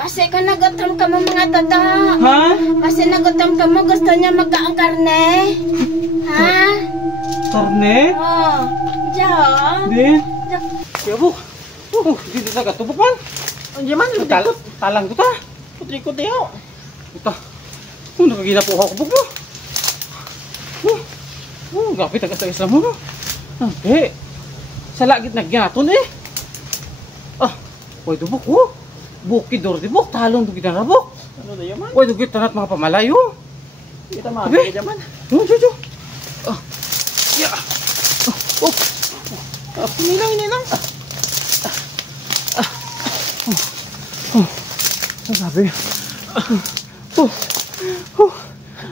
Kasi kung nagutom ka mo mga tata. Ha? Kasi nagutom ka mo, gusto niya magkaang karne. Ha? Karne? Oh. Diyan. Di? Kaya po. Dito sa katubok man. Andiyan man, Talang ko ta. Putri-ko tayo. Ito. Nakagina po ako po. Gapit ang kasagis mo. Eh. Sa lagit nagyaton eh. Pwede buk ko. Bukidor di buk. Talong do kita na buk. Ano na yaman? Pwede kita na't mga pamalayo. Kita makakaya yaman. Jojo. Ya. Inilang. Sabi.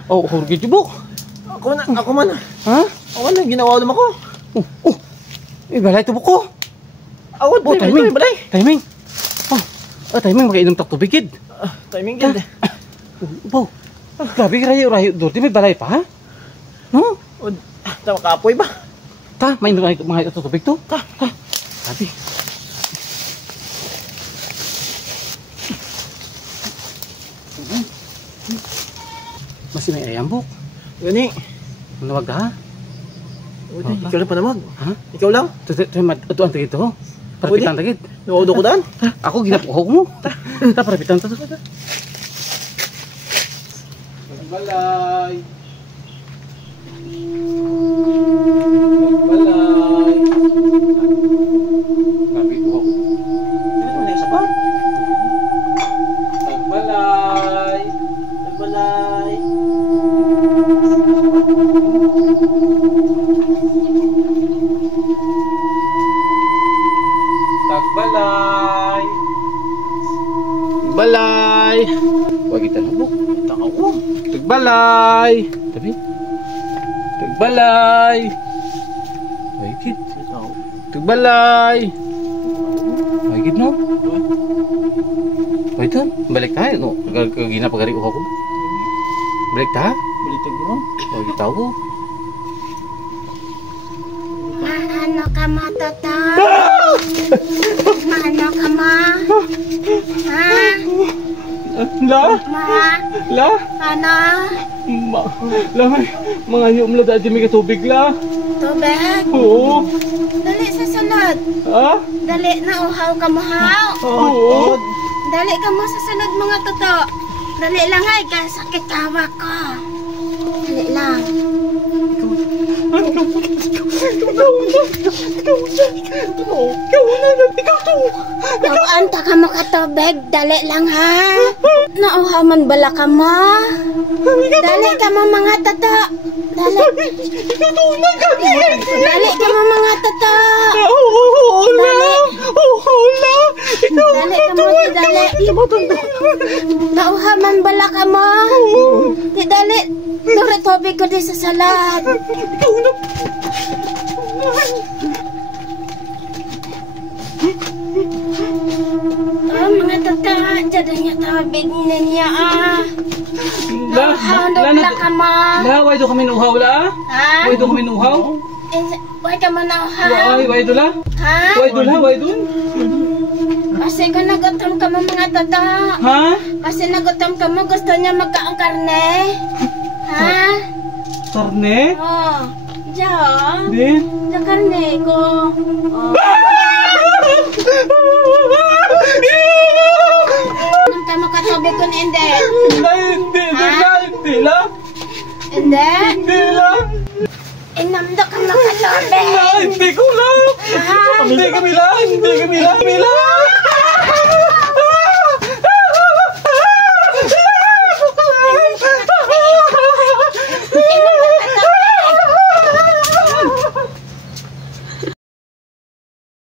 Hurgit yung buk. Ako man. Ha? Ako man, ginawa naman ko. Balay ito buk ko. Awad, timing. balay. Timing. Timing, makainom tak tubig kid. Timing kid. Upaw. Grabe rayo doon. Di may balay pa ha? No? Tama kapoy ba? Ta, may mga tubig to. Ta. Grabe. Masih may ayam buk. Gani. Manawag ka ha? Ikaw lang panamag. Ha? Ikaw lang. Ito ang tagid to. Parapitan tagid. Naudo ko daan. Ako ginapuhok mo. Ta, parapitan to. Balay. Kapit ko. Ano na isa pa? Balay. Balay. Wag kita nabok. Takaw ko. Balay. Tabi. Balay. Wait. Balay. Wait no. Wait on. Balik tayo no. Kagina pagari ko ako. Balik ta? Balitag mo. Wag tawo. Ano ka ma tata? Ano ka ma? Ha? La? Ano? Mga nyum la dati may katubig la. Tubig? Oo. Dali sa sunod. Ha? Dali na uhaw ka mo haw. Oo. Dali ka mo sa sunod mga toto. Dali lang ay sakit kawa ko. Dali lang. Anta ka mo katubig. Dali lang ha. Nauhaw man bala ka mo. Dali ka mo mga toto. Dali. Dali ka mo mga toto. Dali. Dali ka mo dali. Nauhaw man bala ka mo. Di dali. Dure tubig ko di sa salad. Mga tata, jadanya tubig niya Nauhaw ka mo. Why do kami nuhaw la? Ha? Why do kami nuhaw? Why ka mo nauhaw? Why do la? Ha? Why do? Kasi kung nagutom ka mo mga tata. Ha? Kasi nagutom ka mo, gusto niya magkaang karne. Ha? Karne? Oh. Diyan. Di? Diyan karne ko. Oh. Anong ka makatabi ko na hindi? Hindi la. Hindi? Hindi la. Inamdo ka makatabi. Hindi ko la. Hindi kami la.